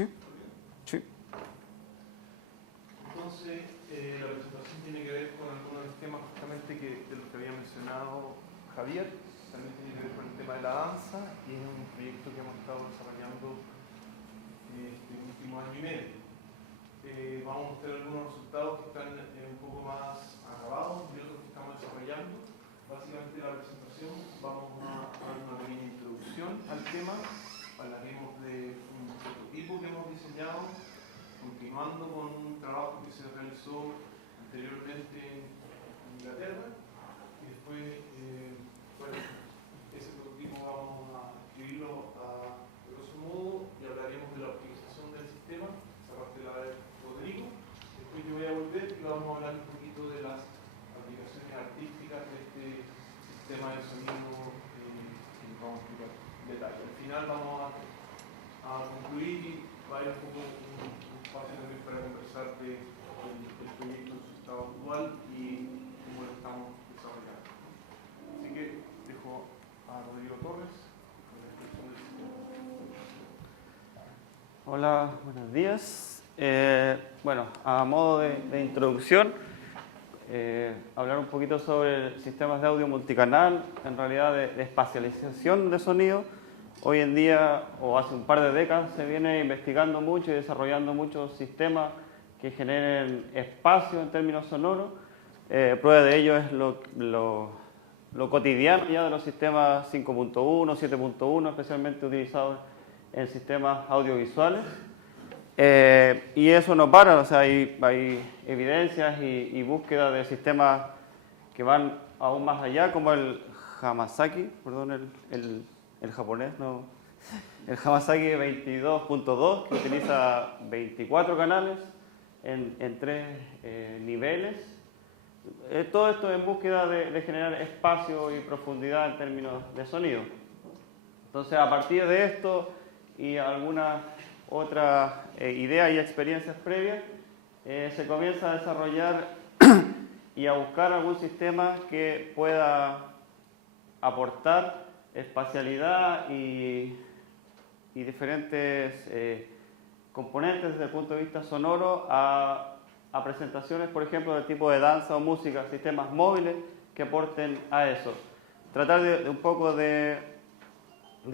Sí, sí. Entonces, la presentación tiene que ver con algunos de los temas justamente de los que había mencionado Javier. También tiene que ver con el tema de la danza y es un proyecto que hemos estado desarrollando este último año y medio. Vamos a mostrar algunos resultados que están un poco más acabados y otros que estamos desarrollando. Básicamente la presentación vamos a dar una pequeña introducción al tema, hablaremos de un prototipo que hemos diseñado, continuando con un trabajo que se realizó anteriormente en Inglaterra y después bueno, ese prototipo vamos a escribirlo a grosso modo y hablaremos de la optimización del sistema. Esa parte la va a ver Rodrigo. Después yo voy a volver y vamos a hablar un poquito de las aplicaciones artísticas de este sistema de sonido que vamos a explicar en detalle. Al final vamos a concluir y va a haber un poco un espacio también para conversar del proyecto en su estado actual y cómo lo estamos desarrollando. Así que dejo a Rodrigo Torres con la explicación del sistema. Hola, buenos días. Bueno, a modo de introducción, hablar un poquito sobre sistemas de audio multicanal, en realidad de espacialización de sonido. Hoy en día, o hace un par de décadas, se viene investigando mucho y desarrollando muchos sistemas que generen espacio en términos sonoros. Prueba de ello es lo cotidiano ya de los sistemas 5.1, 7.1, especialmente utilizados en sistemas audiovisuales. Y eso no para, o sea, hay evidencias y búsqueda de sistemas que van aún más allá, como el Hamasaki, perdón, el japonés, no, el Hamasaki 22.2, que utiliza 24 canales en 3 niveles. Todo esto en búsqueda de generar espacio y profundidad en términos de sonido. Entonces, a partir de esto y algunas otras ideas y experiencias previas, se comienza a desarrollar y a buscar algún sistema que pueda aportar espacialidad y diferentes componentes desde el punto de vista sonoro a presentaciones, por ejemplo, del tipo de danza o música, sistemas móviles que aporten a eso. Tratar de un poco de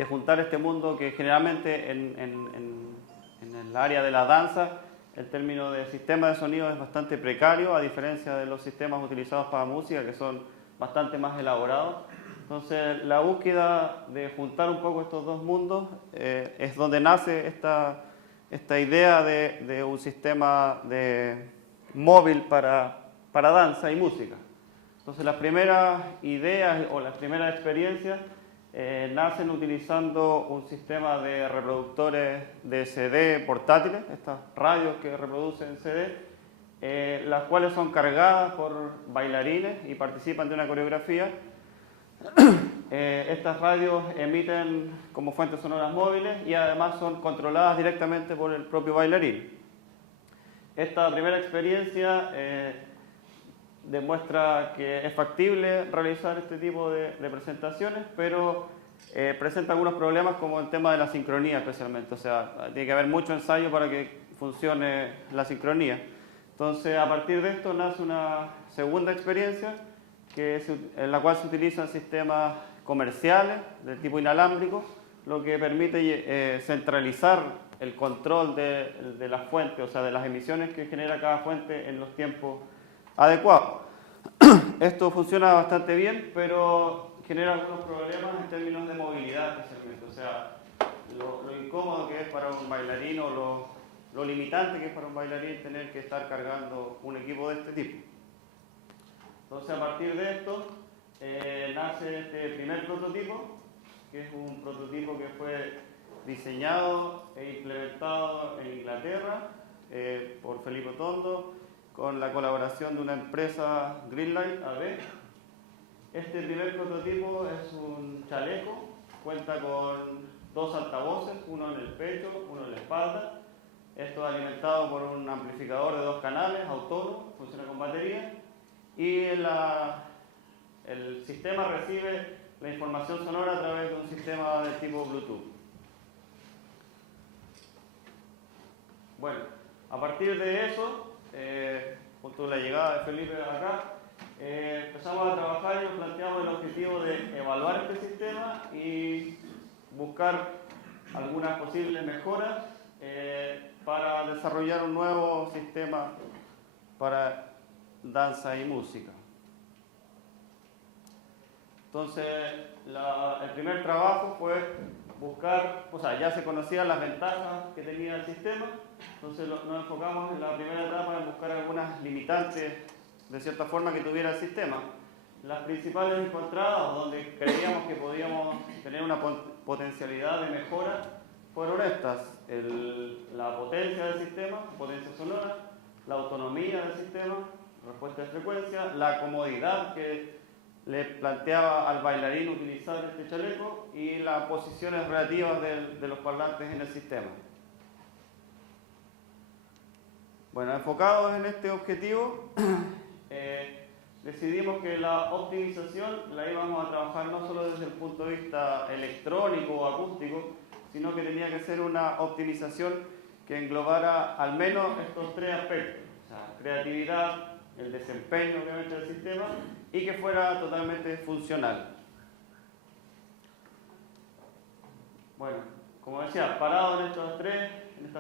juntar este mundo que generalmente en el área de la danza el término de sistema de sonido es bastante precario, a diferencia de los sistemas utilizados para música, que son bastante más elaborados. Entonces, la búsqueda de juntar un poco estos dos mundos es donde nace esta idea de un sistema móvil para danza y música. Entonces, las primeras ideas o las primeras experiencias nacen utilizando un sistema de reproductores de CD portátiles, estas radios que reproducen CD, las cuales son cargadas por bailarines y participan de una coreografía. Estas radios emiten como fuentes sonoras móviles y además son controladas directamente por el propio bailarín. Esta primera experiencia demuestra que es factible realizar este tipo de presentaciones, pero presenta algunos problemas como el tema de la sincronía especialmente. O sea, tiene que haber mucho ensayo para que funcione la sincronía. Entonces, a partir de esto nace una segunda experiencia en la cual se utilizan sistemas comerciales del tipo inalámbrico, lo que permite centralizar el control de las fuentes, o sea, de las emisiones que genera cada fuente en los tiempos adecuados. Esto funciona bastante bien, pero genera algunos problemas en términos de movilidad especialmente, o sea, lo incómodo que es para un bailarín o lo limitante que es para un bailarín tener que estar cargando un equipo de este tipo. Entonces, a partir de esto, nace este primer prototipo, que es un prototipo que fue diseñado e implementado en Inglaterra por Felipe Tondo, con la colaboración de una empresa Greenlight AB. Este primer prototipo es un chaleco, cuenta con 2 altavoces, uno en el pecho, uno en la espalda. Esto es alimentado por un amplificador de 2 canales, autónomo, funciona con batería. Y el sistema recibe la información sonora a través de un sistema de tipo Bluetooth. Bueno, a partir de eso, junto a la llegada de Felipe acá, empezamos a trabajar y nos planteamos el objetivo de evaluar este sistema y buscar algunas posibles mejoras para desarrollar un nuevo sistema para danza y música. Entonces, el primer trabajo fue buscar, o sea, ya se conocían las ventajas que tenía el sistema, entonces nos enfocamos en la primera etapa en buscar algunas limitantes, de cierta forma, que tuviera el sistema. Las principales encontradas, donde creíamos que podíamos tener una potencialidad de mejora, fueron estas: la potencia del sistema, potencia sonora, la autonomía del sistema, respuesta de frecuencia, la comodidad que le planteaba al bailarín utilizar este chaleco y las posiciones relativas de los parlantes en el sistema. Bueno, enfocados en este objetivo, decidimos que la optimización la íbamos a trabajar no solo desde el punto de vista electrónico o acústico, sino que tenía que ser una optimización que englobara al menos estos tres aspectos: o sea, creatividad, el desempeño obviamente del sistema, y que fuera totalmente funcional. Bueno, como decía, parado en estas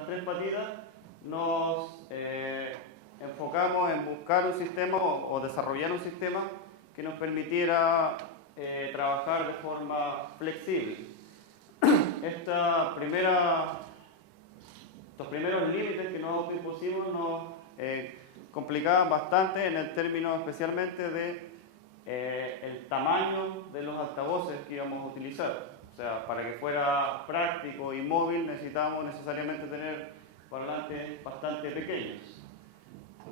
tres patitas, nos enfocamos en buscar un sistema o desarrollar un sistema que nos permitiera trabajar de forma flexible. Estos primeros límites que nos autoimpusimos nos complicaban bastante en el término especialmente de el tamaño de los altavoces que íbamos a utilizar. O sea, para que fuera práctico y móvil necesitábamos necesariamente tener parlantes bastante pequeños.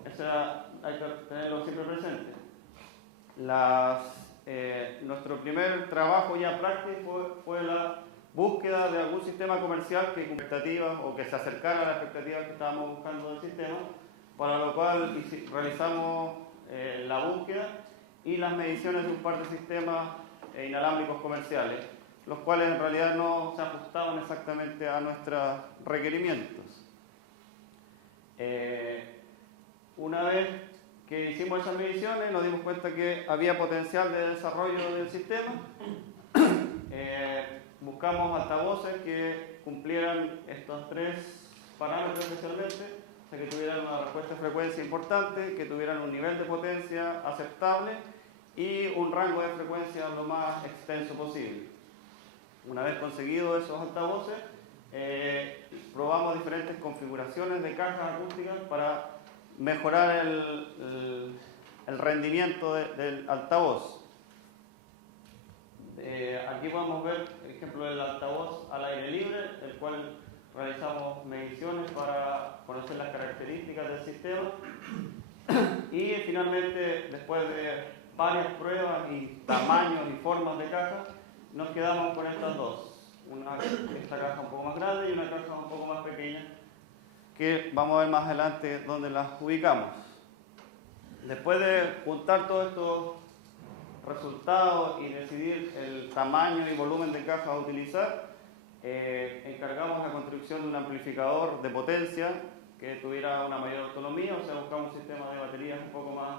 Eso hay que tenerlo siempre presente. Nuestro primer trabajo ya práctico fue la búsqueda de algún sistema comercial que cumpla expectativas o que se acercara a las expectativas que estábamos buscando del sistema, para lo cual realizamos la búsqueda y las mediciones de un par de sistemas inalámbricos comerciales, los cuales en realidad no se ajustaban exactamente a nuestros requerimientos. Una vez que hicimos esas mediciones, nos dimos cuenta que había potencial de desarrollo del sistema. Buscamos altavoces que cumplieran estos tres parámetros especialmente, o sea, que tuvieran una respuesta de frecuencia importante, que tuvieran un nivel de potencia aceptable y un rango de frecuencia lo más extenso posible. Una vez conseguidos esos altavoces, probamos diferentes configuraciones de cajas acústicas para mejorar el rendimiento del altavoz. Aquí podemos ver el ejemplo del altavoz al aire libre, el cual realizamos mediciones para conocer las características del sistema y finalmente, después de varias pruebas y tamaños y formas de caja, nos quedamos con estas dos: esta caja un poco más grande y una caja un poco más pequeña, que vamos a ver más adelante dónde las ubicamos. Después de juntar todos estos resultados y decidir el tamaño y volumen de caja a utilizar, encargamos la construcción de un amplificador de potencia que tuviera una mayor autonomía, o sea, buscamos un sistema de baterías un poco más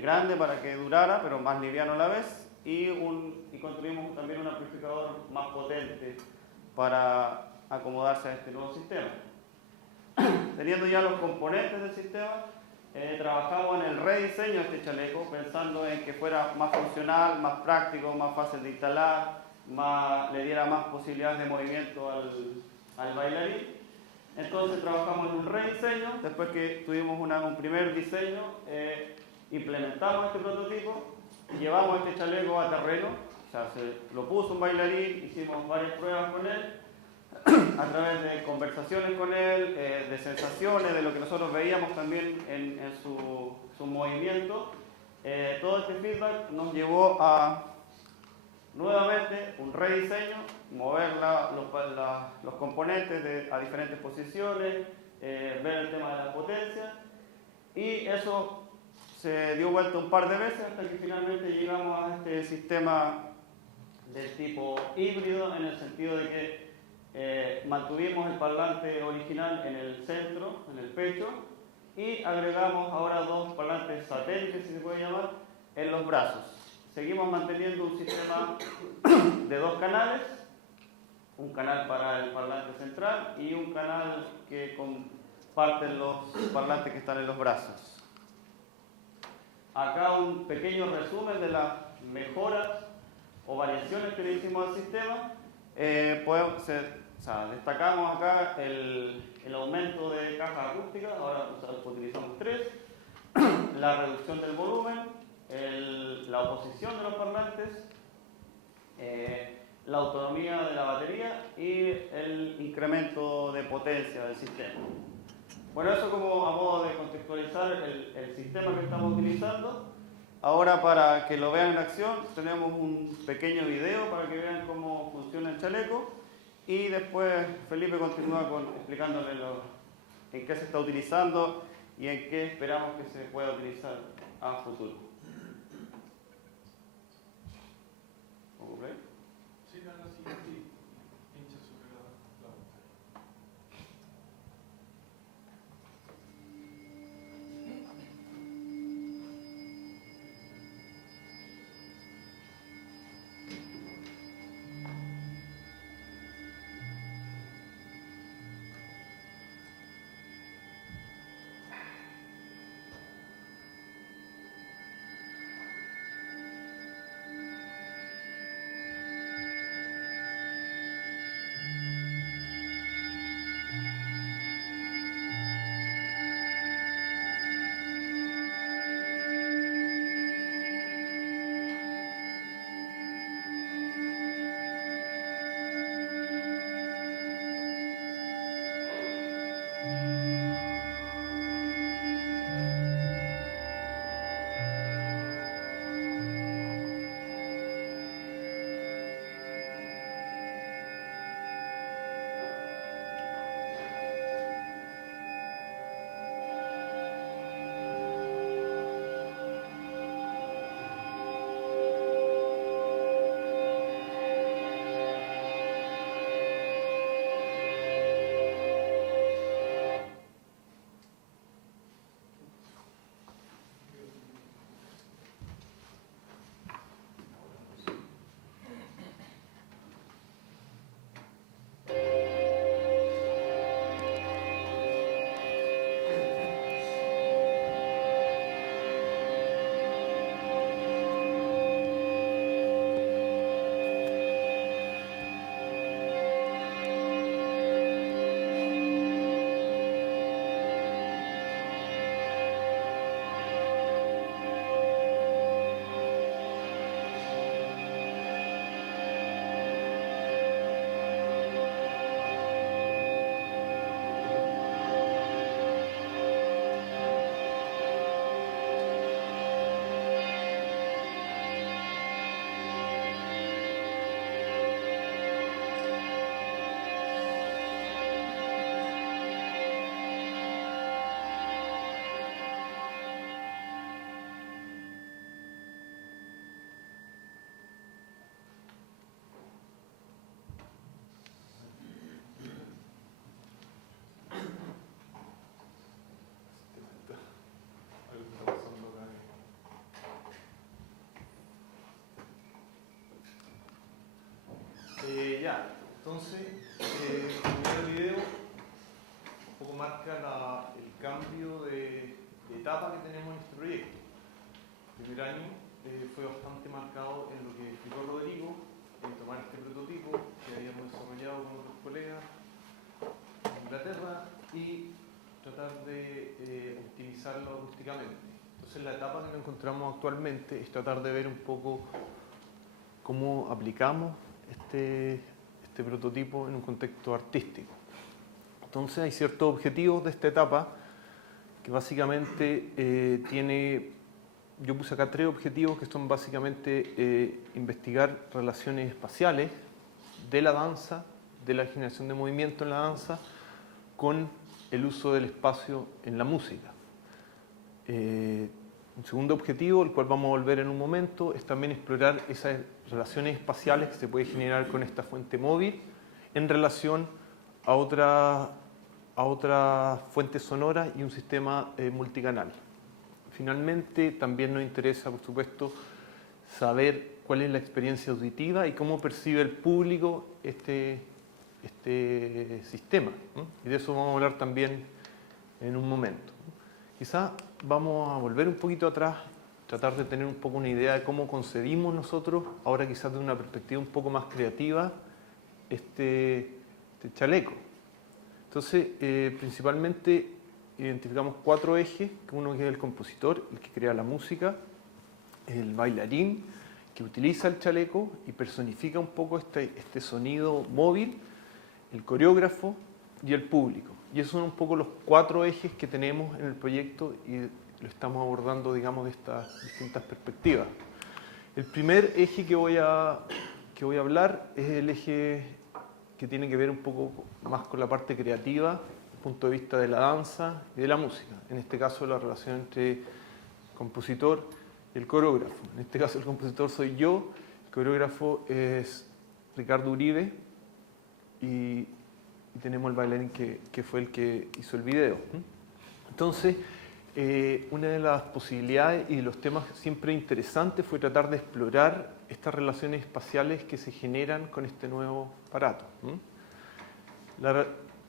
grande para que durara, pero más liviano a la vez, y construimos también un amplificador más potente para acomodarse a este nuevo sistema. Teniendo ya los componentes del sistema, trabajamos en el rediseño de este chaleco, pensando en que fuera más funcional, más práctico, más fácil de instalar, le diera más posibilidades de movimiento al bailarín. Entonces trabajamos en un rediseño. Después que tuvimos un primer diseño, implementamos este prototipo, llevamos este chaleco a terreno, o sea, se lo puso un bailarín, hicimos varias pruebas con él, a través de conversaciones con él, de sensaciones, de lo que nosotros veíamos también en su movimiento. Todo este feedback nos llevó a nuevamente un rediseño, mover los componentes a diferentes posiciones, ver el tema de la potencia, y eso se dio vuelta un par de veces hasta que finalmente llegamos a este sistema del tipo híbrido, en el sentido de que Mantuvimos el parlante original en el centro, en el pecho, y agregamos ahora dos parlantes satélites, si se puede llamar, en los brazos. Seguimos manteniendo un sistema de dos canales, un canal para el parlante central y un canal que comparten los parlantes que están en los brazos. Acá un pequeño resumen de las mejoras o variaciones que le hicimos al sistema. Destacamos acá el aumento de caja acústica, ahora utilizamos 3, la reducción del volumen, la oposición de los parlantes, la autonomía de la batería y el incremento de potencia del sistema. Bueno, eso como a modo de contextualizar el sistema que estamos utilizando. Ahora, para que lo vean en acción, tenemos un pequeño video para que vean cómo funciona el chaleco, y después Felipe continúa explicándole en qué se está utilizando y en qué esperamos que se pueda utilizar a futuro. ¿Pongo play? Sí, dale la siguiente y pincha sobre la pantalla. Entonces, el video un poco marca el cambio de etapa que tenemos en este proyecto. El primer año fue bastante marcado en lo que explicó Rodrigo, en tomar este prototipo que habíamos desarrollado con otros colegas en Inglaterra y tratar de optimizarlo acústicamente. Entonces, la etapa que nos encontramos actualmente es tratar de ver un poco cómo aplicamos este prototipo en un contexto artístico. Entonces hay ciertos objetivos de esta etapa que básicamente yo puse acá 3 objetivos que son básicamente investigar relaciones espaciales de la danza, de la generación de movimiento en la danza, con el uso del espacio en la música. Un segundo objetivo, el cual vamos a volver en un momento, es también explorar esas relaciones espaciales que se puede generar con esta fuente móvil en relación a otras fuentes sonoras y un sistema multicanal. Finalmente, también nos interesa, por supuesto, saber cuál es la experiencia auditiva y cómo percibe el público este sistema, ¿no? Y de eso vamos a hablar también en un momento. Quizás vamos a volver un poquito atrás, tratar de tener un poco una idea de cómo concebimos nosotros, ahora quizás de una perspectiva un poco más creativa, este chaleco. Entonces, principalmente identificamos 4 ejes, uno que es el compositor, el que crea la música, el bailarín, que utiliza el chaleco y personifica un poco este sonido móvil, el coreógrafo y el público. Y esos son un poco los 4 ejes que tenemos en el proyecto y lo estamos abordando, digamos, de estas distintas perspectivas. El primer eje que voy a hablar es el eje que tiene que ver un poco más con la parte creativa, desde el punto de vista de la danza y de la música. En este caso, la relación entre el compositor y el coreógrafo. En este caso, el compositor soy yo, el coreógrafo es Ricardo Uribe y tenemos el bailarín que fue el que hizo el video. Entonces, una de las posibilidades y de los temas siempre interesantes fue tratar de explorar estas relaciones espaciales que se generan con este nuevo aparato.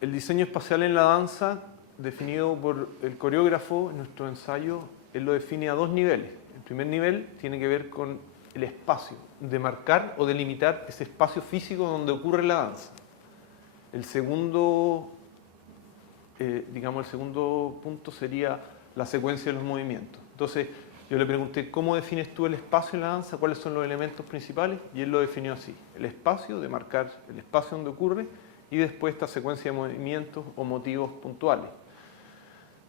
El diseño espacial en la danza, definido por el coreógrafo en nuestro ensayo, él lo define a 2 niveles. El primer nivel tiene que ver con el espacio, de marcar o delimitar ese espacio físico donde ocurre la danza. El segundo, el segundo punto sería la secuencia de los movimientos. Entonces, yo le pregunté, ¿cómo defines tú el espacio en la danza? ¿Cuáles son los elementos principales? Y él lo definió así. El espacio, de marcar el espacio donde ocurre, y después esta secuencia de movimientos o motivos puntuales.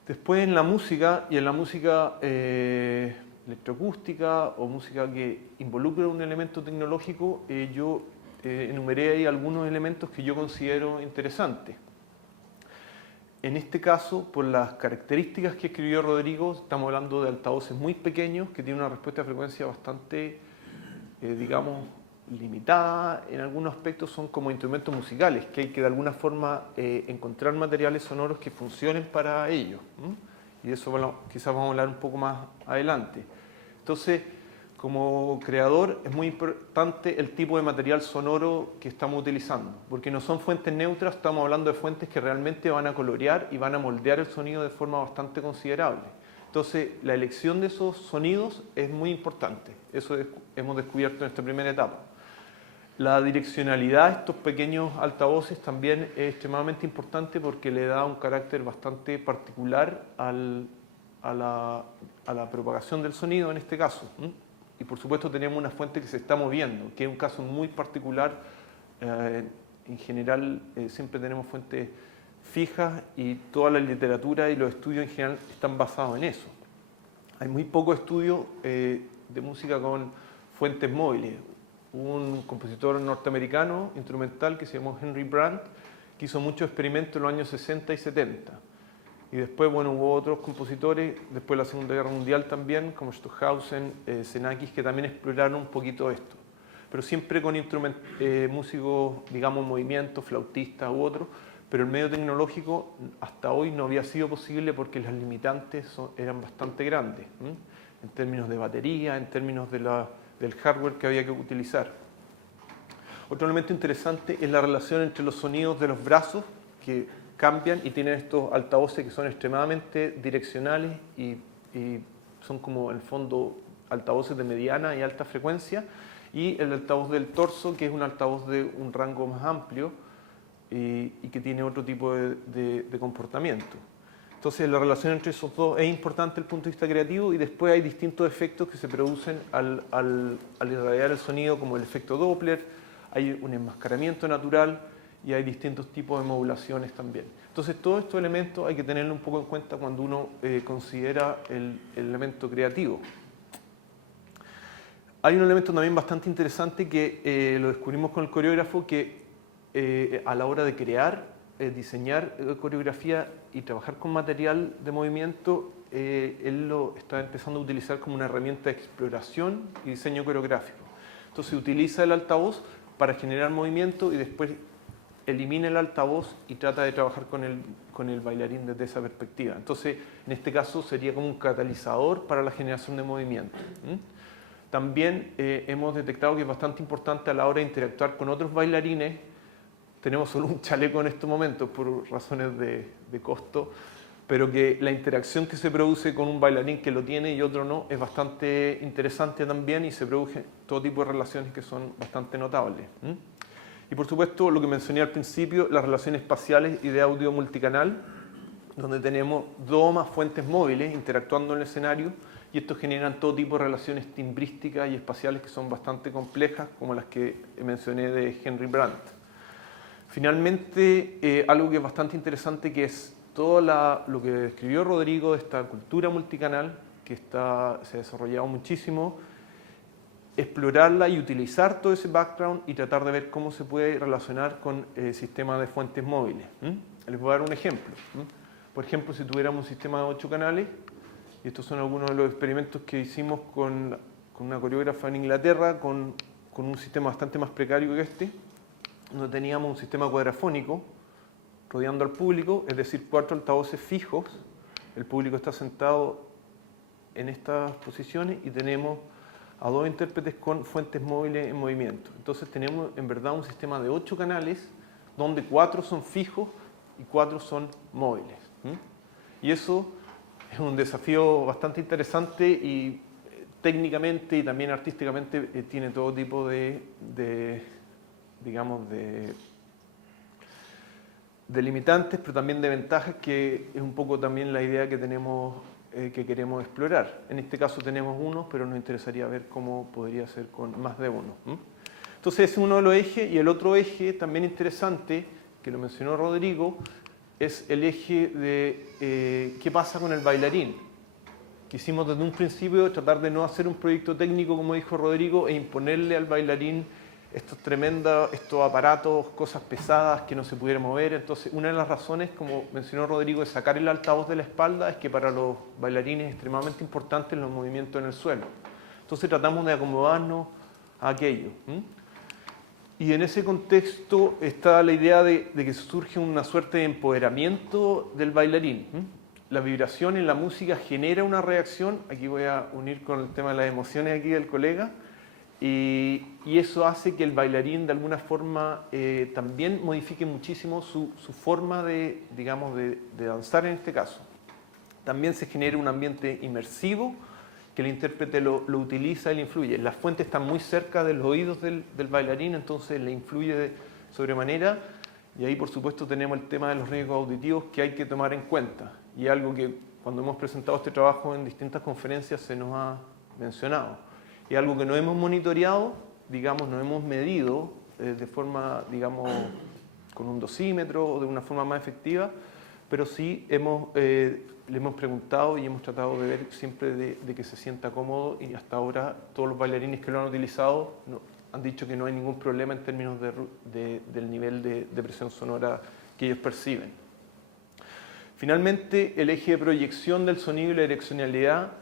Después en la música, y en la música electroacústica o música que involucra un elemento tecnológico, yo enumeré ahí algunos elementos que yo considero interesantes. En este caso, por las características que escribió Rodrigo, estamos hablando de altavoces muy pequeños que tienen una respuesta de frecuencia bastante, digamos, limitada. En algunos aspectos son como instrumentos musicales, que hay que de alguna forma encontrar materiales sonoros que funcionen para ellos. Y de eso quizás vamos a hablar un poco más adelante. Entonces, como creador es muy importante el tipo de material sonoro que estamos utilizando, porque no son fuentes neutras, estamos hablando de fuentes que realmente van a colorear y van a moldear el sonido de forma bastante considerable. Entonces, la elección de esos sonidos es muy importante, eso hemos descubierto en esta primera etapa. La direccionalidad de estos pequeños altavoces también es extremadamente importante porque le da un carácter bastante particular a la propagación del sonido en este caso. Y por supuesto tenemos una fuente que se está moviendo, que es un caso muy particular. En general siempre tenemos fuentes fijas y toda la literatura y los estudios en general están basados en eso. Hay muy pocos estudios de música con fuentes móviles. Hubo un compositor norteamericano instrumental que se llamó Henry Brandt, que hizo muchos experimentos en los años 60 y 70. Y después, bueno, hubo otros compositores, después de la Segunda Guerra Mundial también, como Stockhausen, Xenakis, que también exploraron un poquito esto. Pero siempre con músicos, digamos, movimientos, flautistas u otros, pero el medio tecnológico hasta hoy no había sido posible porque las limitantes eran bastante grandes, en términos de batería, en términos del hardware que había que utilizar. Otro elemento interesante es la relación entre los sonidos de los brazos, que cambian y tienen estos altavoces que son extremadamente direccionales y son como en el fondo altavoces de mediana y alta frecuencia, y el altavoz del torso, que es un altavoz de un rango más amplio y que tiene otro tipo de comportamiento. Entonces la relación entre esos dos es importante desde el punto de vista creativo, y después hay distintos efectos que se producen al irradiar el sonido, como el efecto Doppler, hay un enmascaramiento natural y hay distintos tipos de modulaciones también. Entonces todos estos elementos hay que tenerlo un poco en cuenta cuando uno considera el elemento creativo. Hay un elemento también bastante interesante que lo descubrimos con el coreógrafo, que a la hora de crear, diseñar coreografía y trabajar con material de movimiento, él lo está empezando a utilizar como una herramienta de exploración y diseño coreográfico. Entonces utiliza el altavoz para generar movimiento y después elimina el altavoz y trata de trabajar con el bailarín desde esa perspectiva. Entonces, en este caso sería como un catalizador para la generación de movimiento. También hemos detectado que es bastante importante a la hora de interactuar con otros bailarines. Tenemos solo un chaleco en estos momentos por razones de costo, pero que la interacción que se produce con un bailarín que lo tiene y otro no es bastante interesante también, y se produce todo tipo de relaciones que son bastante notables. Y por supuesto, lo que mencioné al principio, las relaciones espaciales y de audio multicanal, donde tenemos dos o más fuentes móviles interactuando en el escenario, y estos generan todo tipo de relaciones timbrísticas y espaciales que son bastante complejas, como las que mencioné de Henry Brandt. Finalmente, algo que es bastante interesante, que es todo lo que describió Rodrigo de esta cultura multicanal, que se ha desarrollado muchísimo, explorarla y utilizar todo ese background y tratar de ver cómo se puede relacionar con sistemas de fuentes móviles. Les voy a dar un ejemplo. Por ejemplo, si tuviéramos un sistema de 8 canales, y estos son algunos de los experimentos que hicimos con una coreógrafa en Inglaterra, con un sistema bastante más precario que este, donde teníamos un sistema cuadrafónico rodeando al público, es decir, 4 altavoces fijos, el público está sentado en estas posiciones y tenemos a 2 intérpretes con fuentes móviles en movimiento. Entonces tenemos en verdad un sistema de 8 canales donde 4 son fijos y 4 son móviles. Y eso es un desafío bastante interesante, y técnicamente y también artísticamente tiene todo tipo de limitantes, pero también de ventajas, que es un poco también la idea que tenemos, que queremos explorar. En este caso tenemos uno, pero nos interesaría ver cómo podría ser con más de uno. Entonces ese es uno de los ejes, y el otro eje también interesante, que lo mencionó Rodrigo, es el eje de qué pasa con el bailarín. Quisimos desde un principio tratar de no hacer un proyecto técnico, como dijo Rodrigo, e imponerle al bailarín estos aparatos, cosas pesadas que no se pudiera mover. Entonces, una de las razones, como mencionó Rodrigo, de sacar el altavoz de la espalda es que para los bailarines es extremadamente importante los movimientos en el suelo. Entonces tratamos de acomodarnos a aquello. Y en ese contexto está la idea de que surge una suerte de empoderamiento del bailarín. La vibración en la música genera una reacción, aquí voy a unir con el tema de las emociones aquí del colega, y eso hace que el bailarín de alguna forma también modifique muchísimo su forma de danzar en este caso. También se genera un ambiente inmersivo que el intérprete lo utiliza y le influye. Las fuentes están muy cerca de los oídos del bailarín, entonces le influye de sobremanera, y ahí por supuesto tenemos el tema de los riesgos auditivos que hay que tomar en cuenta, y algo que cuando hemos presentado este trabajo en distintas conferencias se nos ha mencionado. Y algo que no hemos monitoreado, no hemos medido de forma, con un dosímetro o de una forma más efectiva, pero sí le hemos preguntado y hemos tratado de ver siempre de que se sienta cómodo, y hasta ahora todos los bailarines que lo han utilizado han dicho que no hay ningún problema en términos del nivel de presión sonora que ellos perciben. Finalmente, el eje de proyección del sonido y la direccionalidad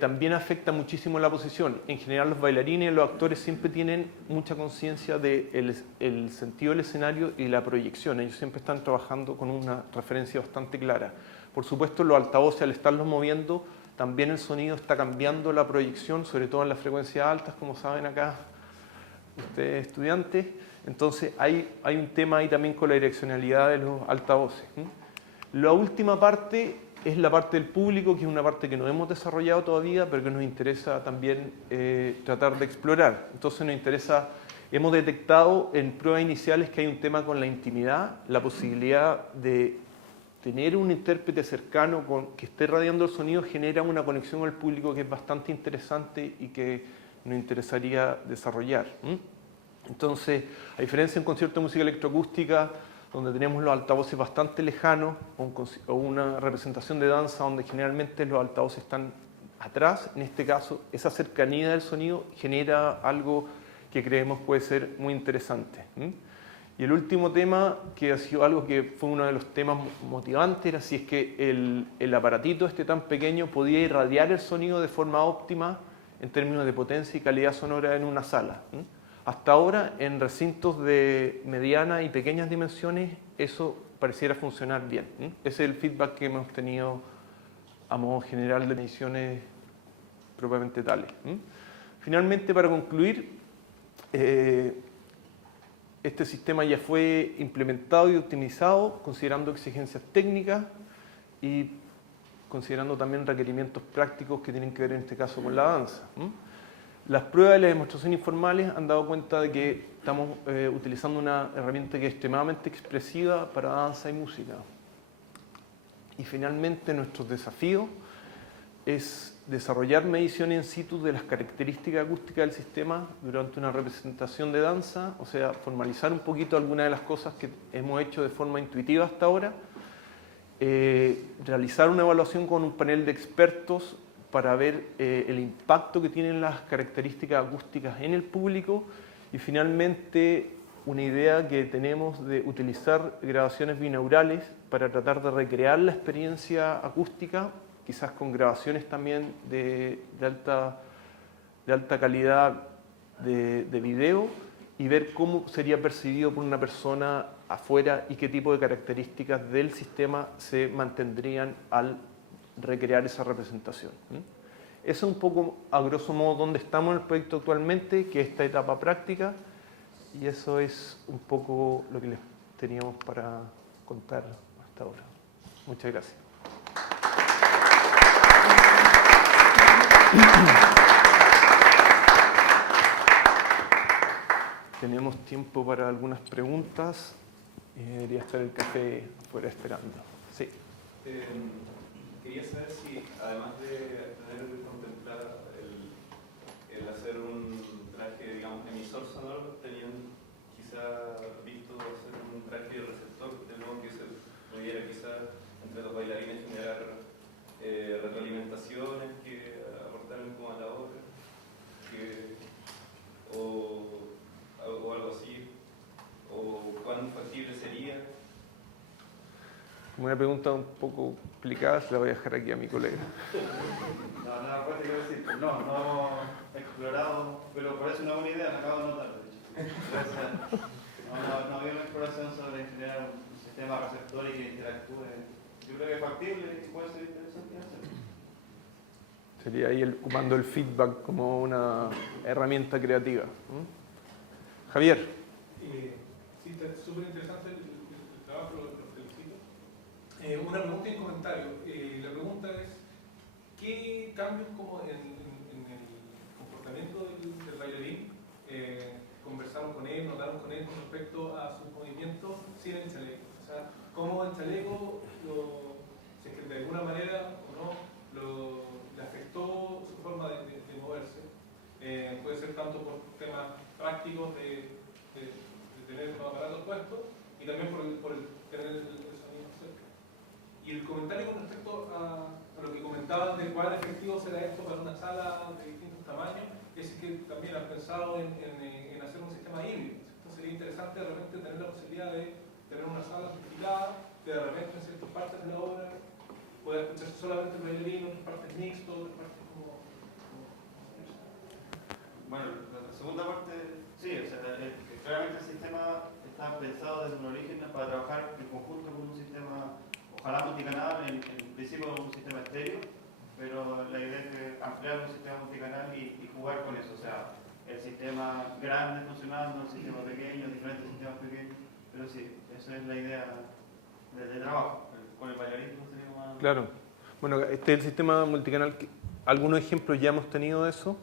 también afecta muchísimo la posición. En general, los bailarines y los actores siempre tienen mucha conciencia del sentido del escenario y la proyección. Ellos siempre están trabajando con una referencia bastante clara. Por supuesto, los altavoces, al estarlos moviendo, también el sonido está cambiando la proyección, sobre todo en las frecuencias altas, como saben acá ustedes estudiantes. Entonces hay un tema ahí también con la direccionalidad de los altavoces. La última parte es la parte del público, que es una parte que no hemos desarrollado todavía, pero que nos interesa también tratar de explorar. Entonces hemos detectado en pruebas iniciales que hay un tema con la intimidad, la posibilidad de tener un intérprete cercano que esté radiando el sonido genera una conexión con el público que es bastante interesante y que nos interesaría desarrollar. Entonces, a diferencia de un concierto de música electroacústica, donde tenemos los altavoces bastante lejanos, o una representación de danza donde generalmente los altavoces están atrás, en este caso esa cercanía del sonido genera algo que creemos puede ser muy interesante. Y el último tema, que ha sido algo que fue uno de los temas motivantes, era si es que el aparatito tan pequeño podía irradiar el sonido de forma óptima en términos de potencia y calidad sonora en una sala. Hasta ahora, en recintos de medianas y pequeñas dimensiones, eso pareciera funcionar bien. Ese es el feedback que hemos tenido a modo general de mediciones propiamente tales. Finalmente, para concluir, este sistema ya fue implementado y optimizado considerando exigencias técnicas y considerando también requerimientos prácticos que tienen que ver en este caso con la danza. Las pruebas y las demostraciones informales han dado cuenta de que estamos utilizando una herramienta que es extremadamente expresiva para danza y música. Y finalmente nuestro desafío es desarrollar mediciones in situ de las características acústicas del sistema durante una representación de danza, o sea, formalizar un poquito algunas de las cosas que hemos hecho de forma intuitiva hasta ahora, realizar una evaluación con un panel de expertos para ver el impacto que tienen las características acústicas en el público y finalmente una idea que tenemos de utilizar grabaciones binaurales para tratar de recrear la experiencia acústica, quizás con grabaciones también de alta calidad de video y ver cómo sería percibido por una persona afuera y qué tipo de características del sistema se mantendrían al recrear esa representación. Eso es un poco, a grosso modo, donde estamos en el proyecto actualmente, que es esta etapa práctica, y eso es un poco lo que les teníamos para contar hasta ahora. Muchas gracias. Tenemos tiempo para algunas preguntas. Debería estar el café afuera esperando. Sí. Quería saber si, además de tener que contemplar el hacer un traje, digamos, emisor sonoro, tenían quizá visto hacer un traje de receptor, de modo que se pudiera quizá entre los bailarines generar retroalimentaciones que aportaran como a la obra, o algo así, o cuán factible sería. Una pregunta un poco complicada, se la voy a dejar aquí a mi colega. No, quiero decir, no hemos explorado, pero parece una buena idea, me acabo de notar, de hecho. No había una exploración sobre generar un sistema receptor y que interactúe. Yo creo que es factible y puede ser interesante hacerlo. Sería ahí ocupando el feedback como una herramienta creativa. Javier. Sí, está súper interesante el trabajo, lo felicito. Una pregunta y un comentario. La pregunta es, ¿qué cambios como en el comportamiento del bailarín conversaron con él, notaron con él con respecto a sus movimientos sin el chaleco? O sea, ¿cómo el chaleco, si es que de alguna manera o no, le afectó su forma de moverse? Puede ser tanto por temas prácticos de tener los aparatos puestos y también por el tener el sonido cerca. Y el comentario con respecto a lo que comentaban de cuán efectivo será esto para una sala de distintos tamaños, es que también han pensado en hacer un sistema híbrido. Entonces sería interesante de repente tener la posibilidad de tener una sala certificada, que de repente en ciertas partes de la obra pueda escucharse solamente el bailarín, otras partes mixto, otras partes como. Bueno, la segunda parte, sí, o sea, claramente el sistema está pensado desde un origen para trabajar en conjunto con un sistema, ojalá multicanal, en principio un sistema estéreo, pero la idea es ampliar un sistema multicanal y jugar con eso, o sea, el sistema grande funcionando, el sistema pequeño, diferentes sistemas pequeños, pero sí, esa es la idea de trabajo, con el bailarín sería más. Claro. Bueno, este es el sistema multicanal. Algunos ejemplos ya hemos tenido de eso.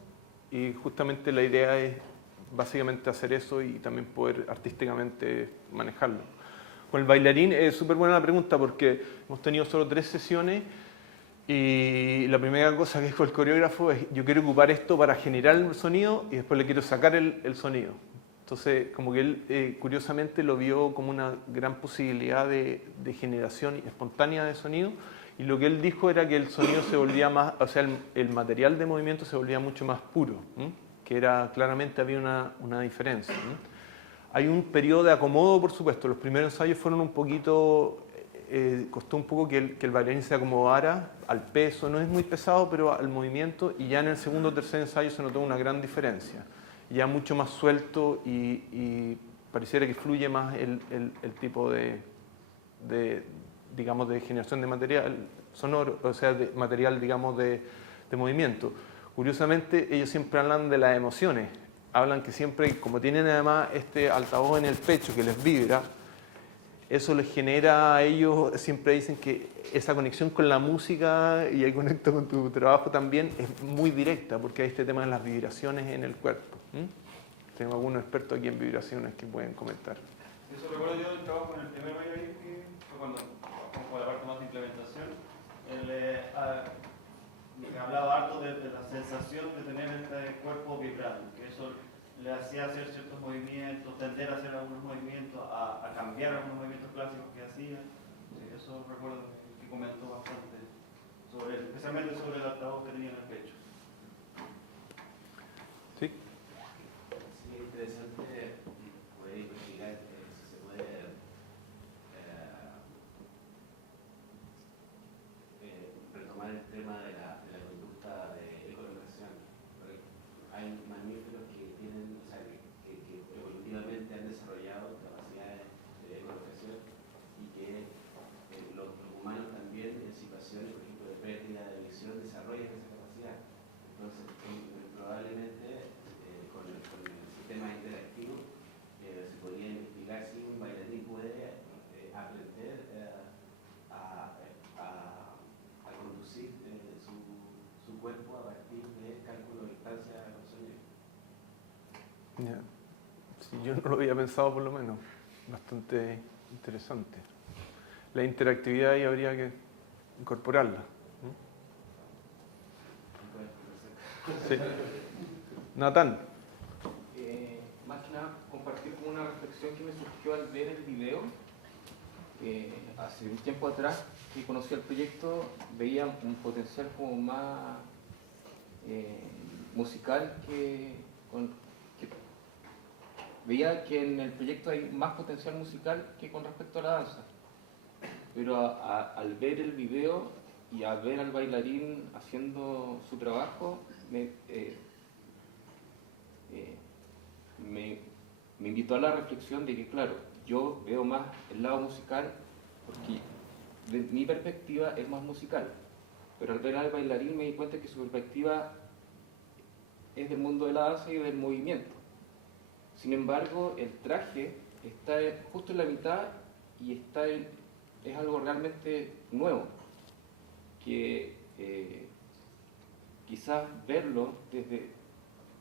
Y justamente la idea es básicamente hacer eso y también poder artísticamente manejarlo. Con el bailarín es súper buena la pregunta porque hemos tenido solo 3 sesiones y la primera cosa que dijo el coreógrafo es yo quiero ocupar esto para generar el sonido y después le quiero sacar el sonido. Entonces como que él curiosamente lo vio como una gran posibilidad de generación espontánea de sonido. Y lo que él dijo era que el sonido se volvía más, o sea, el material de movimiento se volvía mucho más puro, que era, claramente había una diferencia. Hay un periodo de acomodo, por supuesto. Los primeros ensayos fueron un poquito, costó un poco que el bailarín se acomodara al peso, no es muy pesado, pero al movimiento, y ya en el segundo o tercer ensayo se notó una gran diferencia. ya mucho más suelto y pareciera que fluye más el tipo digamos, de generación de material sonoro, o sea, de material, digamos, de movimiento. Curiosamente, ellos siempre hablan de las emociones, hablan que siempre, como tienen además este altavoz en el pecho que les vibra, eso les genera a ellos, siempre dicen que esa conexión con la música, y ahí conecto con tu trabajo también, es muy directa, porque hay este tema de las vibraciones en el cuerpo. Tengo algunos expertos aquí en vibraciones que pueden comentar. Eso recuerdo yo del trabajo en el primer bailarín, que fue cuando con la parte más de implementación. Él hablaba harto de la sensación de tener este cuerpo vibrando, que eso le hacía hacer ciertos movimientos, tender a hacer algunos movimientos, a cambiar algunos movimientos clásicos que hacía. Sí, eso recuerdo que comentó bastante, especialmente sobre el altavoz que tenía en el pecho. ¿Sí? Sí, interesante poder investigar si se puede retomar el tema de la conducta de ecolocación. Hay mamíferos que tienen, o sea, que evolutivamente han desarrollado capacidades de ecolocación y que los humanos también en situaciones, por ejemplo, de pérdida de visión, desarrollan esa capacidad. Entonces, probablemente con el sistema interactivo se podría investigar si un bailarín puede aprender a conducir su cuerpo a partir de cálculo de distancia con sonido. Ya. Sí, yo no lo había pensado por lo menos. Bastante interesante. La interactividad ahí habría que incorporarla. Sí. Natán. Más que nada compartir como una reflexión que me surgió al ver el video. Hace un tiempo atrás que conocí el proyecto veía un potencial como más musical veía que en el proyecto hay más potencial musical que con respecto a la danza, pero al ver el video y al ver al bailarín haciendo su trabajo me invitó a la reflexión de que, claro, yo veo más el lado musical porque de mi perspectiva es más musical, pero al ver al bailarín me di cuenta que su perspectiva es del mundo de la danza y del movimiento. Sin embargo, el traje está justo en la mitad y es algo realmente nuevo, que quizás verlo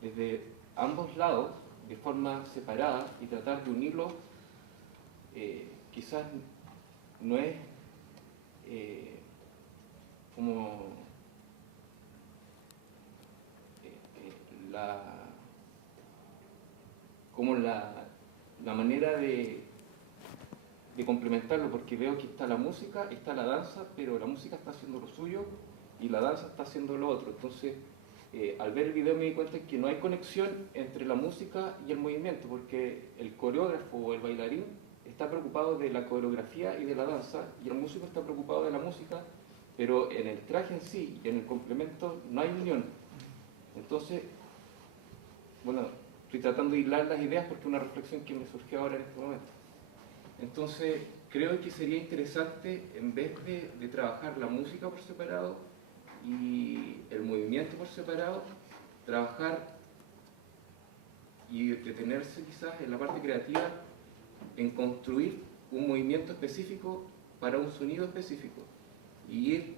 desde ambos lados, de forma separada, y tratar de unirlo, quizás no es como la manera de complementarlo, porque veo que está la música, está la danza, pero la música está haciendo lo suyo y la danza está haciendo lo otro. Entonces, al ver el video me di cuenta que no hay conexión entre la música y el movimiento, porque el coreógrafo o el bailarín está preocupado de la coreografía y de la danza, y el músico está preocupado de la música, pero en el traje en sí y en el complemento no hay unión. Entonces, bueno, estoy tratando de hilar las ideas porque es una reflexión que me surgió ahora en este momento. Entonces, creo que sería interesante, en vez de trabajar la música por separado y el movimiento por separado, trabajar y detenerse quizás en la parte creativa en construir un movimiento específico para un sonido específico y ir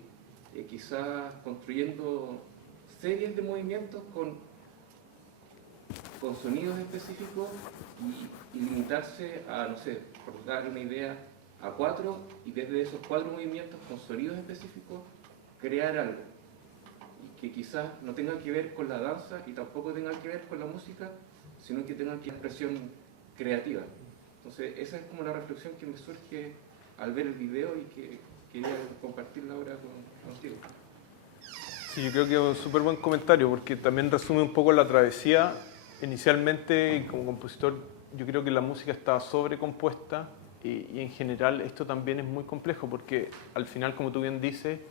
quizás construyendo series de movimientos con sonidos específicos y limitarse a, no sé, por dar una idea, a 4, y desde esos 4 movimientos con sonidos específicos crear algo y que quizás no tenga que ver con la danza y tampoco tenga que ver con la música, sino que tenga que expresión creativa. Entonces esa es como la reflexión que me surge al ver el video y que quería compartirla ahora contigo. Sí, yo creo que es un súper buen comentario porque también resume un poco la travesía. Inicialmente, como compositor, yo creo que la música está sobrecompuesta y en general esto también es muy complejo porque al final, como tú bien dices,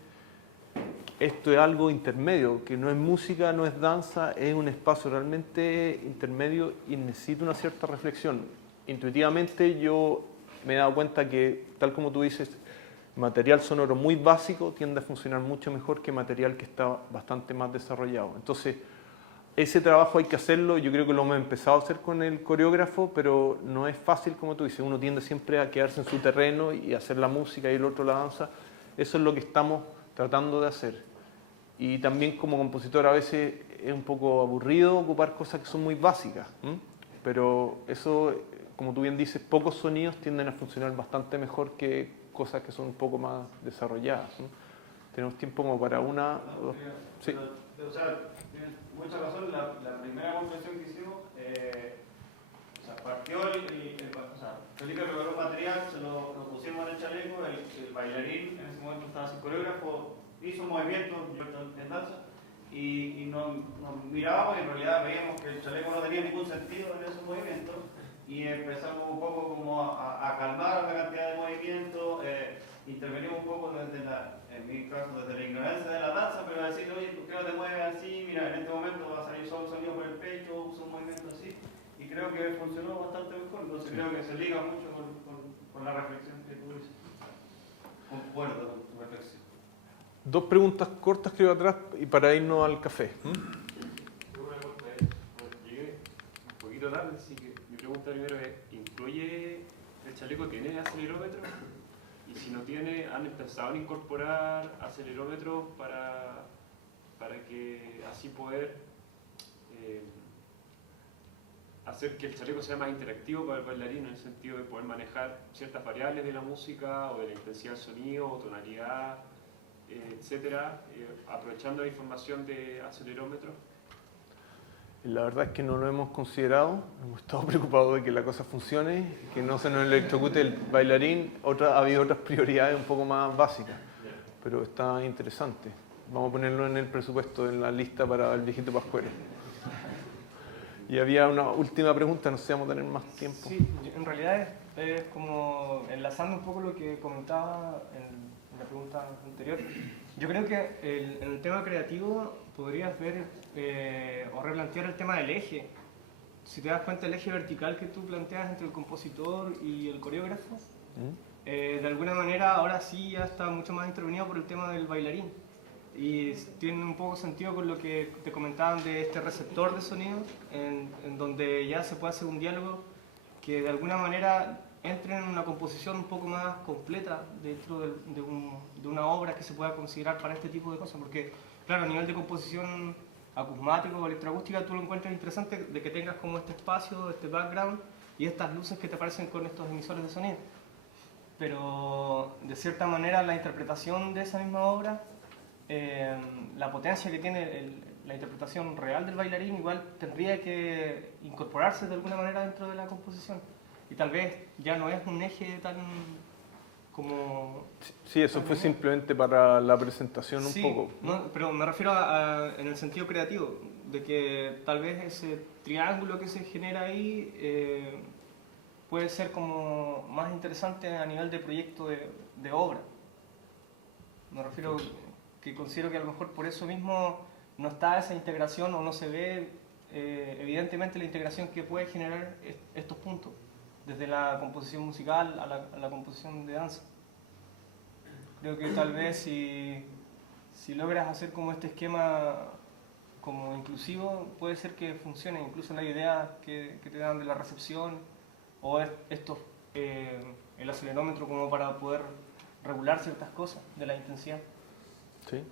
esto es algo intermedio, que no es música, no es danza, es un espacio realmente intermedio y necesita una cierta reflexión. Intuitivamente yo me he dado cuenta que, tal como tú dices, material sonoro muy básico tiende a funcionar mucho mejor que material que está bastante más desarrollado. Entonces, ese trabajo hay que hacerlo, yo creo que lo hemos empezado a hacer con el coreógrafo, pero no es fácil, como tú dices, uno tiende siempre a quedarse en su terreno y hacer la música y el otro la danza. Eso es lo que estamos tratando de hacer. Y también como compositor a veces es un poco aburrido ocupar cosas que son muy básicas, pero eso, como tú bien dices, pocos sonidos tienden a funcionar bastante mejor que cosas que son un poco más desarrolladas. Tenemos tiempo como para una o dos. Sí. O sea, tienes mucha razón. La primera confesión que hicimos, o sea, partió o sea, Felipe preparó un material, se lo pusimos en el chaleco, el bailarín en ese momento estaba sin coreógrafo, hizo un movimiento en danza y nos mirábamos y en realidad veíamos que el chaleco no tenía ningún sentido en esos movimientos y empezamos un poco como a calmar la cantidad de movimientos, intervenimos un poco desde en mi caso desde la ignorancia de la danza, pero a decir, oye, ¿por qué no te mueves así? Mira, en este momento va a salir solo un sonido por el pecho, usa un movimiento así, y creo que funcionó bastante mejor, entonces creo que se liga mucho con la reflexión que tú dices. Concuerdo con tu reflexión. Dos preguntas cortas creo atrás y para irnos al café. Una corta es, llegué un poquito tarde, así que mi pregunta primero es, ¿incluye el chaleco, tiene acelerómetro? Y si no tiene, ¿han pensado en incorporar acelerómetro para que así poder hacer que el chaleco sea más interactivo para el bailarín, en el sentido de poder manejar ciertas variables de la música o de la intensidad del sonido o tonalidad, etcétera, aprovechando la información de acelerómetro? La verdad es que no lo hemos considerado, hemos estado preocupados de que la cosa funcione, que no se nos electrocute el bailarín. Ha habido otras prioridades un poco más básicas, pero está interesante. Vamos a ponerlo en el presupuesto, en la lista para el viejito Pascuero. Y había una última pregunta, no sé si vamos a tener más tiempo. Sí, en realidad es como enlazando un poco lo que comentaba en la pregunta anterior. Yo creo que en el tema creativo podrías ver o replantear el tema del eje. Si te das cuenta, el eje vertical que tú planteas entre el compositor y el coreógrafo, de alguna manera ahora sí ya está mucho más intervenido por el tema del bailarín. Y tiene un poco sentido con lo que te comentaban de este receptor de sonido, en donde ya se puede hacer un diálogo que de alguna manera entre en una composición un poco más completa dentro de una obra que se pueda considerar para este tipo de cosas. Porque, claro, a nivel de composición acusmático o electroacústica, tú lo encuentras interesante de que tengas como este espacio, este background y estas luces que te aparecen con estos emisores de sonido. Pero, de cierta manera, la interpretación de esa misma obra, la potencia que tiene la interpretación real del bailarín igual tendría que incorporarse de alguna manera dentro de la composición y tal vez ya no es un eje tan como... Sí, eso fue simplemente para la presentación un sí, poco. no, pero me refiero en el sentido creativo, de que tal vez ese triángulo que se genera ahí puede ser como más interesante a nivel de proyecto de obra. Me refiero que considero que a lo mejor por eso mismo no está esa integración o no se ve evidentemente la integración que puede generar estos puntos, desde la composición musical a la composición de danza. Creo que tal vez si logras hacer como este esquema como inclusivo, puede ser que funcione, incluso la idea que te dan de la recepción o el acelerómetro como para poder regular ciertas cosas de la intensidad. Sí.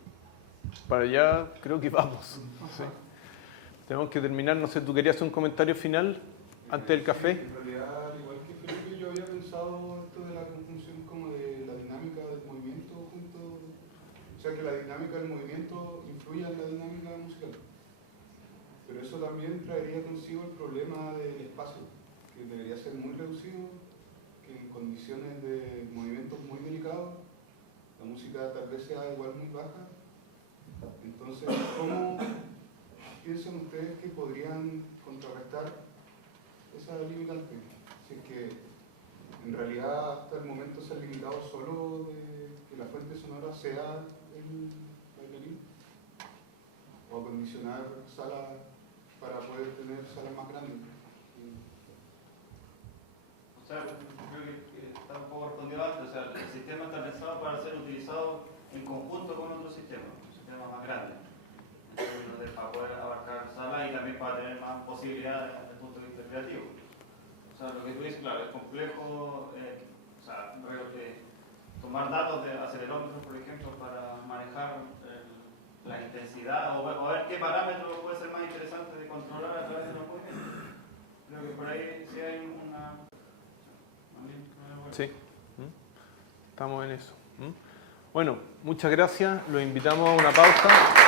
Para allá creo que vamos. Sí. Tenemos que terminar. No sé, ¿tú querías hacer un comentario final antes del café? En realidad, al igual que Felipe, yo había pensado esto de la conjunción como de la dinámica del movimiento junto, o sea, que la dinámica del movimiento influya en la dinámica musical. Pero eso también traería consigo el problema del espacio, que debería ser muy reducido, que en condiciones de movimientos muy delicados la música tal vez sea igual muy baja. Entonces, ¿cómo piensan ustedes que podrían contrarrestar esa limitante? Si es que en realidad hasta el momento se ha limitado solo de que la fuente sonora sea el bailarín. adicionar salas para poder tener salas más grandes. O sea, creo que está un poco respondido antes. O sea, el sistema está pensado para ser utilizado en conjunto con otros sistemas, un sistema más grande, en términos de para poder abarcar salas y también para tener más posibilidades desde el punto de vista creativo. O sea, lo que tú dices, claro, es complejo, o sea, tomar datos de acelerómetros, por ejemplo, para manejar la intensidad o ver qué parámetros puede ser más interesante de controlar a través de los movimientos. Creo que por ahí sí hay una... Sí, estamos en eso. Bueno, muchas gracias. Los invitamos a una pausa.